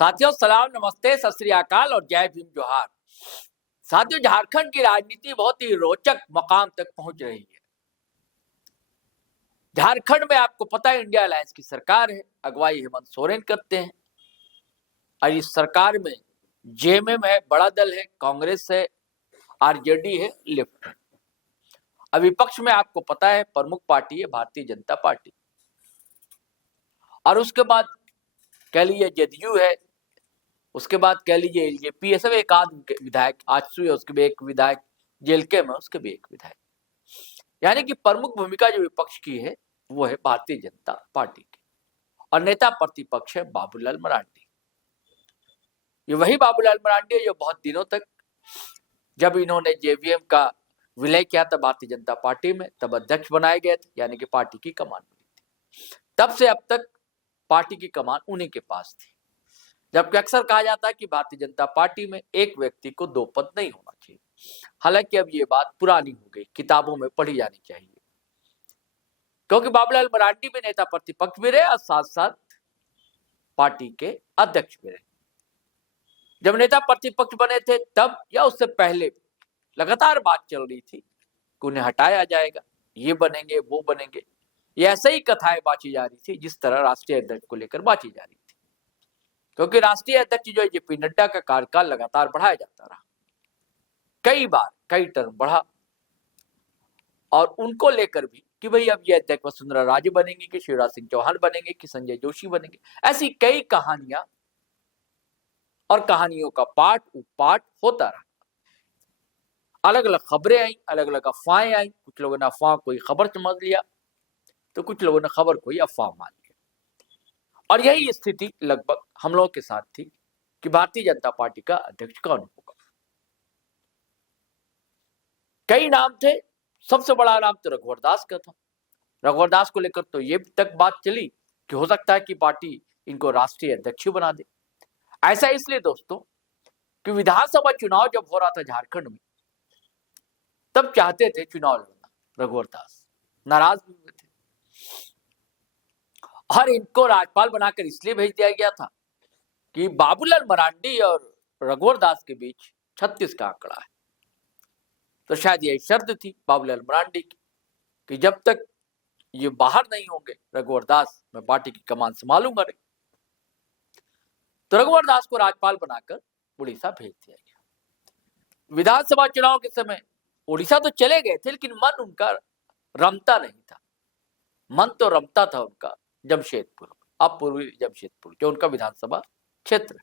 साथियों सलाम, नमस्ते, सत श्री अकाल और जय भीम जोहार। साथियों, झारखंड की राजनीति बहुत ही रोचक मकाम तक पहुंच रही है। झारखंड में आपको पता है इंडिया अलायंस की सरकार है, अगुवाई हेमंत सोरेन करते हैं। और इस सरकार में जेएमएम है, बड़ा दल है, कांग्रेस है, आरजेडी है, लेफ्ट है। अब विपक्ष में आपको पता है प्रमुख पार्टी है भारतीय जनता पार्टी, और उसके बाद कह लीजिए जदयू है, उसके बाद कह लीजिए एलजेपी है। सब एक आध विधायक, आजसू है, उसके भी एक विधायक, जेलके में उसके भी एक विधायक। यानी कि प्रमुख भूमिका जो विपक्ष की है वो है भारतीय जनता पार्टी की, और नेता प्रतिपक्ष है बाबूलाल मरांडी। ये वही बाबूलाल मरांडी है जो बहुत दिनों तक, जब इन्होंने जेवीएम का विलय किया था भारतीय जनता पार्टी में, तब अध्यक्ष बनाए गए थे, यानी कि पार्टी की कमान मिली थी। तब से अब तक पार्टी की कमान उन्हीं के पास थी। जबकि अक्सर कहा जाता है कि भारतीय जनता पार्टी में एक व्यक्ति को दो पद नहीं होना चाहिए। हालांकि अब ये बात पुरानी हो गई, किताबों में पढ़ी जानी चाहिए, क्योंकि बाबूलाल मरांडी भी नेता प्रतिपक्ष भी रहे और साथ साथ पार्टी के अध्यक्ष भी रहे। जब नेता प्रतिपक्ष बने थे तब या उससे पहले लगातार बात चल रही थी कि उन्हें हटाया जाएगा, ये बनेंगे वो बनेंगे। ये ऐसे ही कथाएं बांची जा रही थी जिस तरह राष्ट्रीय अध्यक्ष को लेकर बांची जा रही थी, क्योंकि राष्ट्रीय अध्यक्ष जो जेपी नड्डा का कार्यकाल लगातार बढ़ाया जाता रहा, कई बार कई टर्म बढ़ा, और उनको लेकर भी कि भाई अब ये अध्यक्ष वसुंधरा राजे बनेंगे, कि शिवराज सिंह चौहान बनेंगे, कि संजय जोशी बनेंगे। ऐसी कई कहानियां और कहानियों का पाठ उपपाठ होता रहा। अलग अलग खबरें आई, अलग अलग अफवाहें आई। कुछ लोगों ने अफवाह को ही खबर समझ लिया, तो कुछ लोगों ने खबर को ही अफवाह मान लिया। और यही स्थिति लगभग हम लोगों के साथ थी कि भारतीय जनता पार्टी का अध्यक्ष कौन होगा। कई नाम थे, सबसे बड़ा नाम तो रघुवर दास का था। रघुवर दास को लेकर तो ये तक बात चली कि हो सकता है कि पार्टी इनको राष्ट्रीय अध्यक्ष बना दे। ऐसा इसलिए दोस्तों कि विधानसभा चुनाव जब हो रहा था झारखंड में, तब चाहते थे चुनाव लड़ना रघुवर दास, नाराज भी हुए थे, और इनको राज्यपाल बनाकर इसलिए भेज दिया गया था कि बाबूलाल मरांडी और रघुवर दास के बीच 36 का आंकड़ा है। तो शायद यही शर्त थी बाबूलाल मरांडी की कि जब तक ये बाहर नहीं होंगे रघुवर दास, मैं पार्टी की कमान संभालूंगा नहीं। तो रघुवर दास को राज्यपाल बनाकर उड़ीसा भेज दिया गया। विधानसभा चुनाव के समय उड़ीसा तो चले गए थे, लेकिन मन उनका रमता नहीं था। मन तो रमता था उनका जमशेदपुर, अब पूर्वी जमशेदपुर, जो उनका विधानसभा क्षेत्र है,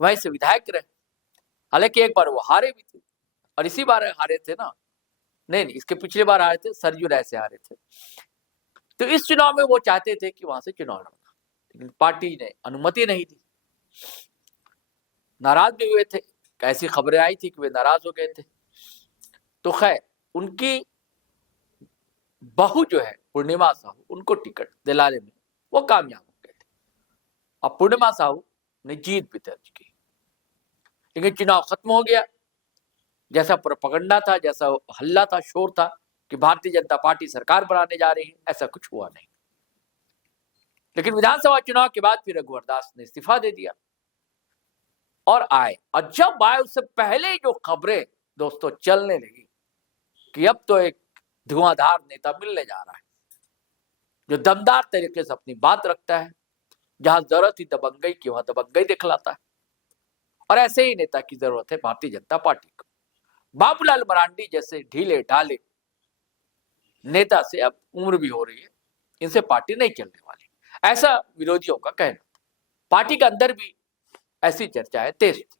वहीं से विधायक रहे। हालांकि एक बार वो हारे भी थे, और इसी बार हारे थे ना, नहीं, इसके पिछले बार हारे थे, सरयू राय से हारे थे। तो इस चुनाव में वो चाहते थे कि वहां से चुनाव लड़ना, लेकिन पार्टी ने अनुमति नहीं दी। नाराज भी हुए थे, ऐसी खबरें आई थी कि वे नाराज हो गए थे। तो खैर उनकी बहू जो है पूर्णिमा साहू, उनको टिकट दिलाने में वो कामयाब हो गए थे। अब पूर्णिमा साहू ने जीत भी दर्ज की, लेकिन चुनाव खत्म हो गया। जैसा प्रोपगंडा था, जैसा हल्ला था, शोर था कि भारतीय जनता पार्टी सरकार बनाने जा रही है, ऐसा कुछ हुआ नहीं। लेकिन विधानसभा चुनाव के बाद फिर रघुवर दास ने इस्तीफा दे दिया और आए। और जब आए उससे पहले जो खबरें दोस्तों चलने लगी कि अब तो एक धुआंधार नेता मिलने जा रहा है, जो दमदार तरीके से अपनी बात रखता है, जहां जरूरत ही दबंगई की वहां दबंगई दिखलाता है, और ऐसे ही नेता की जरूरत है भारतीय जनता पार्टी को। बाबूलाल मरांडी जैसे ढीले ढाले नेता से अब उम्र भी हो रही है, इनसे पार्टी नहीं चलने वाली, ऐसा विरोधियों का कहना था। पार्टी के अंदर भी ऐसी चर्चाएं तेज थी,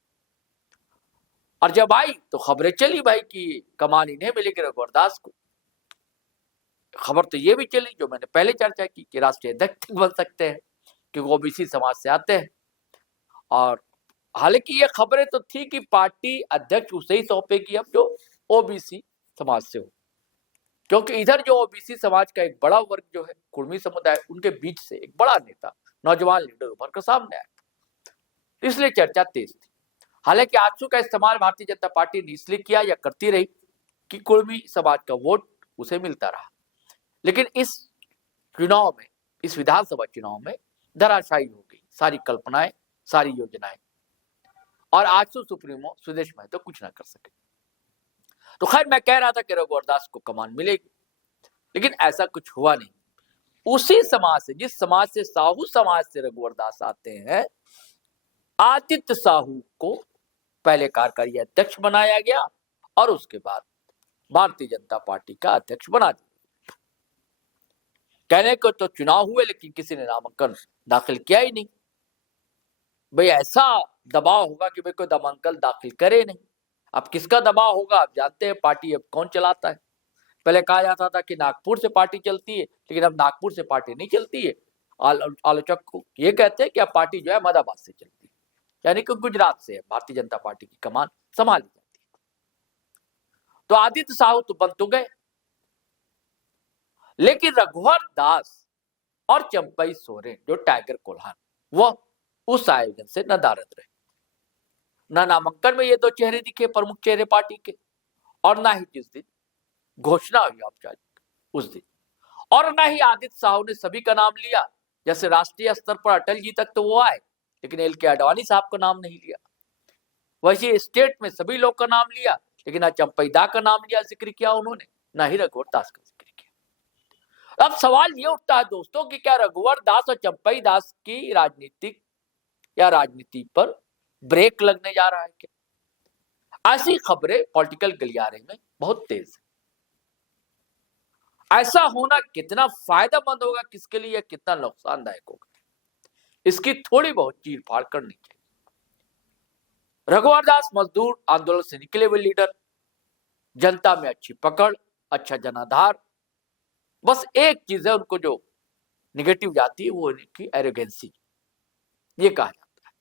और जब आई तो खबरें चली भाई कि कमान इन्हें मिलेगी रघुवर दास को। खबर तो ये भी चली जो मैंने पहले चर्चा की कि राष्ट्रीय अध्यक्ष बन सकते हैं, क्योंकि ओबीसी समाज से आते हैं। और हालांकि ये खबरें तो थी कि पार्टी अध्यक्ष उसे ही सौंपेगी अब जो ओबीसी समाज से हो, क्योंकि इधर जो ओबीसी समाज का एक बड़ा वर्ग जो है कुर्मी समुदाय, उनके बीच से एक बड़ा नेता, नौजवान लीडर उभर कर सामने आया, इसलिए चर्चा तेज थी। हालांकि आजसू का इस्तेमाल भारतीय जनता पार्टी ने इसलिए किया या करती रही कि कुर्मी समाज का वोट उसे मिलता रहा, लेकिन इस चुनाव में, इस विधानसभा चुनाव में धराशायी हो गई सारी कल्पनाएं सारी योजनाएं, और आजसू सुप्रीमो सुदेश महतो कुछ ना कर सके। तो खैर मैं कह रहा था कि रघुवर दास को कमान मिलेगी, लेकिन ऐसा कुछ हुआ नहीं। उसी समाज से, जिस समाज से, साहू समाज से रघुवर दास आते हैं, आदित्य साहू को पहले कार्यकारी अध्यक्ष बनाया गया और उसके बाद भारतीय जनता पार्टी का अध्यक्ष बना दिया। कहने को तो चुनाव हुए, लेकिन किसी ने नामांकन दाखिल किया ही नहीं। भाई ऐसा दबाव होगा कि भाई कोई नामांकन दाखिल करे नहीं। अब किसका दबाव होगा आप जानते हैं, पार्टी अब कौन चलाता है। पहले कहा जाता था कि नागपुर से पार्टी चलती है, लेकिन अब नागपुर से पार्टी नहीं चलती है। आलोचक को ये कहते हैं कि अब पार्टी जो है अहमदाबाद से चलती है, यानी कि गुजरात से भारतीय जनता पार्टी की कमान संभाली जाती है। तो आदित्य साहू तो बन तो गए, लेकिन रघुवर दास और चंपई सोरेन जो टाइगर कोल्हान, वो उस आयोजन से नदारद रहे। न नामांकन में ये दो चेहरे दिखे, प्रमुख चेहरे पार्टी के, और ना ही जिस दिन घोषणा हुई औपचारिक उस दिन, और ना ही आदित्य साहू ने सभी का नाम लिया। जैसे राष्ट्रीय स्तर पर अटल जी तक तो वो आए, लेकिन एल के आडवाणी साहब का नाम नहीं लिया। वैसे स्टेट में सभी लोग का नाम लिया, लेकिन ना चंपई दा का नाम लिया, जिक्र किया उन्होंने, ना ही रघुवर दास का जिक्र किया। अब सवाल ये उठता है दोस्तों कि क्या रघुवर दास और चंपई दास की राजनीतिक या राजनीति पर ब्रेक लगने जा रहा है क्या? ऐसी खबरें पॉलिटिकल गलियारे में बहुत तेज है। ऐसा होना कितना फायदेमंद होगा किसके लिए, कितना नुकसानदायक होगा, इसकी थोड़ी बहुत चीर फाड़ करनी चाहिए। रघुवर दास मजदूर आंदोलन से निकले हुए लीडर, जनता में अच्छी पकड़, अच्छा जनाधार। बस एक चीज है उनको जो निगेटिव जाती है, वो इनकी एरोगेंसी। ये कहा जाता है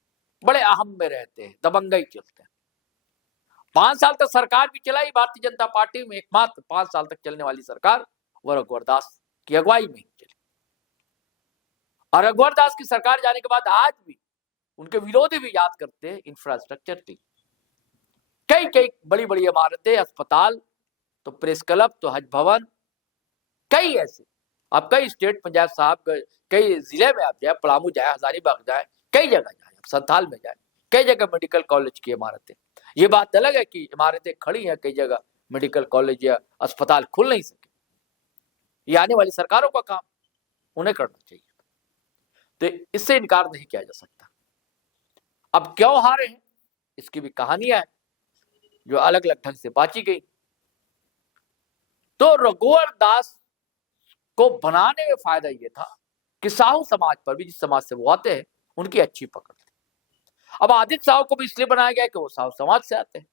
बड़े अहम में रहते हैं, दबंगई चलते हैं। 5 साल तक सरकार भी चलाई भारतीय जनता पार्टी में, एकमात्र 5 साल तक चलने वाली सरकार वो रघुवर दास की अगुवाई में ही चली। और रघुवर दास की सरकार जाने के बाद आज भी उनके विरोधी भी याद करते हैं इंफ्रास्ट्रक्चर की। कई कई बड़ी बड़ी इमारतें, अस्पताल, तो प्रेस क्लब, तो हज भवन, कई ऐसे। आप कई स्टेट पंजाब साहब, कई जिले में आप जाए, पलामू जाए, हजारीबाग जाए, कई जगह जाए, संथाल में जाए, कई जगह मेडिकल कॉलेज की इमारतें। ये बात अलग है कि इमारतें खड़ी हैं, कई जगह मेडिकल कॉलेज या अस्पताल खुल नहीं सके। ये आने वाली सरकारों का काम, उन्हें करना चाहिए, तो इससे इनकार नहीं किया जा सकता। अब क्यों हारे हैं, इसकी भी कहानियां हैं जो अलग अलग ढंग से बांची गई। तो रघुवर दास को बनाने में फायदा ये था कि साहू समाज पर भी, जिस समाज से वो आते हैं, उनकी अच्छी पकड़ थी। अब आदित्य साहू को भी इसलिए बनाया गया कि वो साहू समाज से आते हैं,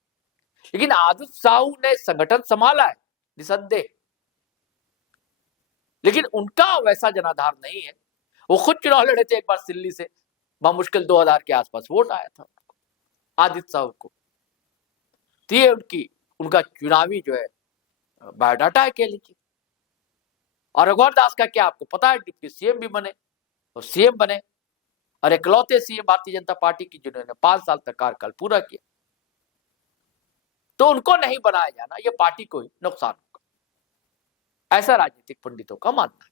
लेकिन आदित्य साहू ने संगठन संभाला है निसंदेह, लेकिन उनका वैसा जनाधार नहीं है। वो खुद चुनाव लड़े थे एक बार दिल्ली से, मुश्किल 2000 के आसपास वोट आया था आदित्य साहू को। तो ये उनका चुनावी जो है बायोडाटा है कह लीजिए। और रघुवर दास का क्या आपको पता है, डिप्टी सीएम भी बने और सीएम बने, और इकलौते सीएम भारतीय जनता पार्टी की जिन्होंने 5 साल तक कार्यकाल पूरा किया। तो उनको नहीं बनाया जाना, ये पार्टी को ही नुकसान होगा, ऐसा राजनीतिक पंडितों का मानना है।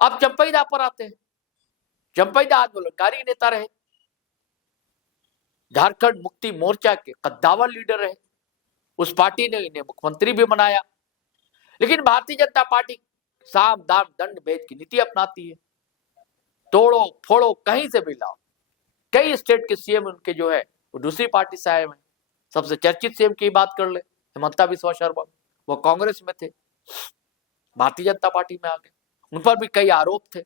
अब चंपई दा पर आते हैं। चंपई दा आंदोलनकारी नेता रहे, झारखंड मुक्ति मोर्चा के कद्दावर लीडर रहे, उस पार्टी ने इन्हें मुख्यमंत्री भी बनाया। लेकिन भारतीय जनता पार्टी साम दाम दंड भेद की नीति अपनाती है, तोड़ो फोड़ो कहीं से भी लाओ। कई स्टेट के सीएम उनके जो है वो दूसरी पार्टी से आए हुए। सबसे चर्चित सीएम की बात कर ले, हिमंता बिस्वा शर्मा, वो कांग्रेस में थे, भारतीय जनता पार्टी में आ गए, उन पर भी कई आरोप थे।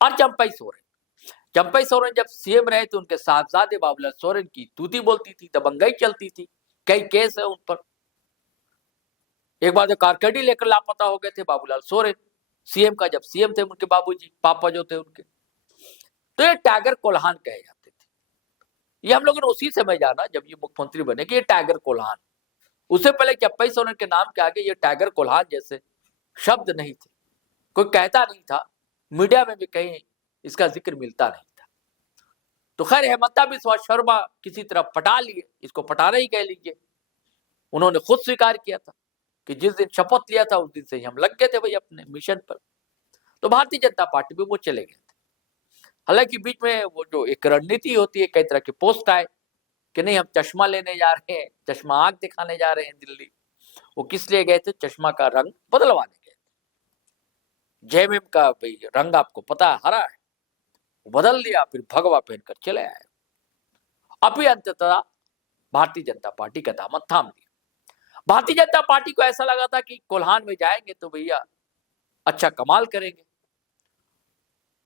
और चंपई सोरेन जब सीएम रहे तो उनके साहबजादे बाबूलाल सोरेन की तूती बोलती थी, दबंगई चलती थी, कई केस है उन पर। एक बार जो कारकर्डी लेकर लापता हो गए थे बाबूलाल सोरेन, सीएम का, जब सीएम थे उनके बाबूजी, पापा जो थे उनके, तो ये टाइगर कोल्हान कहे जाते थे। ये हम लोगों ने उसी समय जाना जब ये मुख्यमंत्री बने कि ये टाइगर कोल्हान। उससे पहले चंपई सोरेन के नाम के आगे ये टाइगर कोल्हान जैसे शब्द नहीं थे, कोई कहता नहीं था, मीडिया में भी कहीं इसका जिक्र मिलता नहीं था। तो खैर हिमंता बिस्वा शर्मा किसी तरह पटा लिए, इसको पटाना ही कह लीजिए। उन्होंने खुद स्वीकार किया था कि जिस दिन शपथ लिया था उस दिन से ही हम लग गए थे भाई अपने मिशन पर। तो भारतीय जनता पार्टी में वो चले गए थे। हालांकि बीच में वो जो एक रणनीति होती है, कई तरह के पोस्ट आए कि नहीं हम चश्मा लेने जा रहे हैं, चश्मा आंख दिखाने जा रहे हैं दिल्ली। वो किस लिए गए थे? चश्मा का रंग बदलवाने गए थे। जेएमएम का भाई रंग आपको पता है, हरा है, बदल दिया, फिर भगवा पहनकर चले आए। अभी अंततः भारतीय जनता पार्टी का दामन थाम दिया। भारतीय जनता पार्टी को ऐसा लगा था कि कोल्हान में जाएंगे तो भैया अच्छा कमाल करेंगे,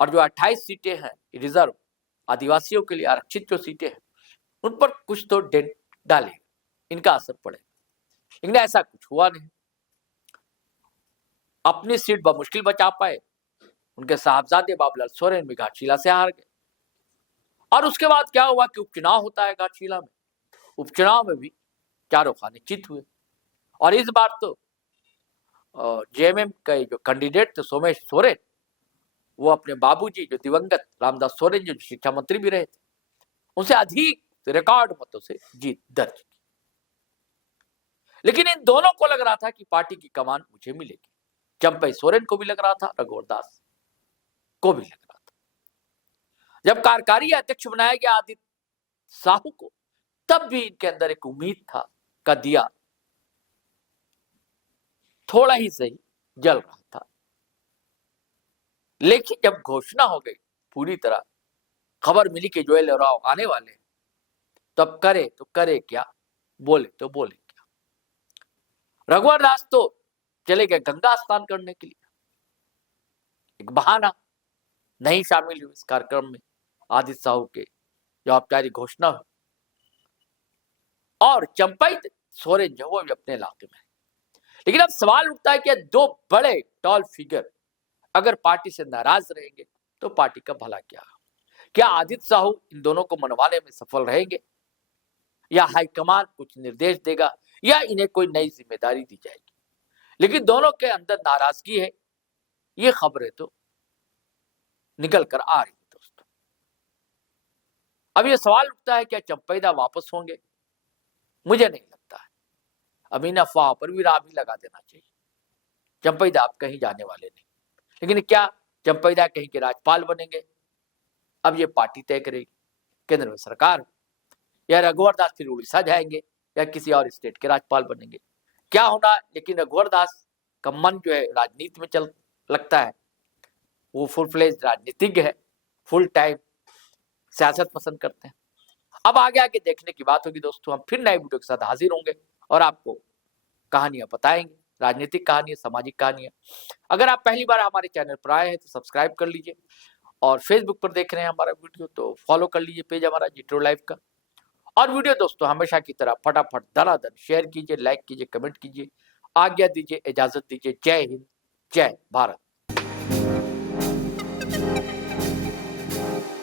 और जो 28 सीटें हैं रिजर्व आदिवासियों के लिए आरक्षित जो सीटें हैं उन पर कुछ तो डेंट डालेगा, इनका असर पड़ेगा। लेकिन ऐसा कुछ हुआ नहीं। अपनी सीट बमुश्किल बचा पाए, उनके साहबजादे बाबूलाल सोरेन भी घाटशिला से हार गए। और उसके बाद क्या हुआ कि उपचुनाव होता है घाटशिला में। उपचुनाव में भी चारों खाने चित हुए, और इस बार तो जेएमएम के जो कैंडिडेट थे सोमेश सोरेन, वो अपने बाबूजी जो दिवंगत रामदास सोरेन जो शिक्षा मंत्री भी रहे थे, उनसे अधिक रिकॉर्ड मतों से जीत दर्ज की। लेकिन इन दोनों को लग रहा था कि पार्टी की कमान मुझे मिलेगी। चंपई सोरेन को भी लग रहा था, रघुवर दास को भी लग रहा था। जब कार्यकारी अध्यक्ष बनाया गया आदित्य साहू को, तब भी इनके अंदर एक उम्मीद था का दिया थोड़ा ही सही जल रहा था। लेकिन जब घोषणा हो गई, पूरी तरह खबर मिली कि जोएल ओरांव आने वाले हैं, तब करे तो करे क्या, बोले तो बोले क्या। रघुवर दास तो चले गए गंगा स्नान करने के लिए, एक बहाना, नहीं शामिल हुए इस कार्यक्रम में आदित्य साहू के जो औपचारिक घोषणा हुई। और चंपई सोरेन जो वो भी अपने इलाके में। लेकिन अब सवाल उठता है कि दो बड़े टॉल फिगर अगर पार्टी से नाराज रहेंगे तो पार्टी का भला क्या आदित्य साहू इन दोनों को मनवाने में सफल रहेंगे, या हाईकमान कुछ निर्देश देगा, या इन्हें कोई नई जिम्मेदारी दी जाएगी। लेकिन दोनों के अंदर नाराजगी है, ये खबरें तो निकल कर आ रही है दोस्तों। अब ये सवाल उठता है क्या चंपईदा वापस होंगे? मुझे नहीं लगता है। अब इन अफवाह पर भी राह भी लगा देना चाहिए। चंपईदा आप कहीं जाने वाले नहीं। लेकिन क्या चंपईदा कहीं के राज्यपाल बनेंगे? अब ये पार्टी तय करेगी, केंद्र में सरकार, या रघुवर दास फिर उड़ीसा जाएंगे या किसी और स्टेट के राज्यपाल बनेंगे, क्या होना। लेकिन रघुवर दास का मन जो है राजनीति में चल लगता है, वो फुल फ्लेज राजनीतिज्ञ है, फुल टाइम सियासत पसंद करते हैं। अब आगे आगे देखने की बात होगी दोस्तों। हम फिर नए वीडियो के साथ हाजिर होंगे और आपको कहानियां बताएंगे, राजनीतिक कहानियां, सामाजिक कहानियां। अगर आप पहली बार हमारे चैनल पर आए हैं तो सब्सक्राइब कर लीजिए, और फेसबुक पर देख रहे हैं हमारा वीडियो तो फॉलो कर लीजिए पेज हमारा जीट्रो लाइव का। और वीडियो दोस्तों हमेशा की तरह फटाफट धनाधन शेयर कीजिए, लाइक कीजिए, कमेंट कीजिए। आज्ञा दीजिए, इजाजत दीजिए। जय हिंद, जय भारत।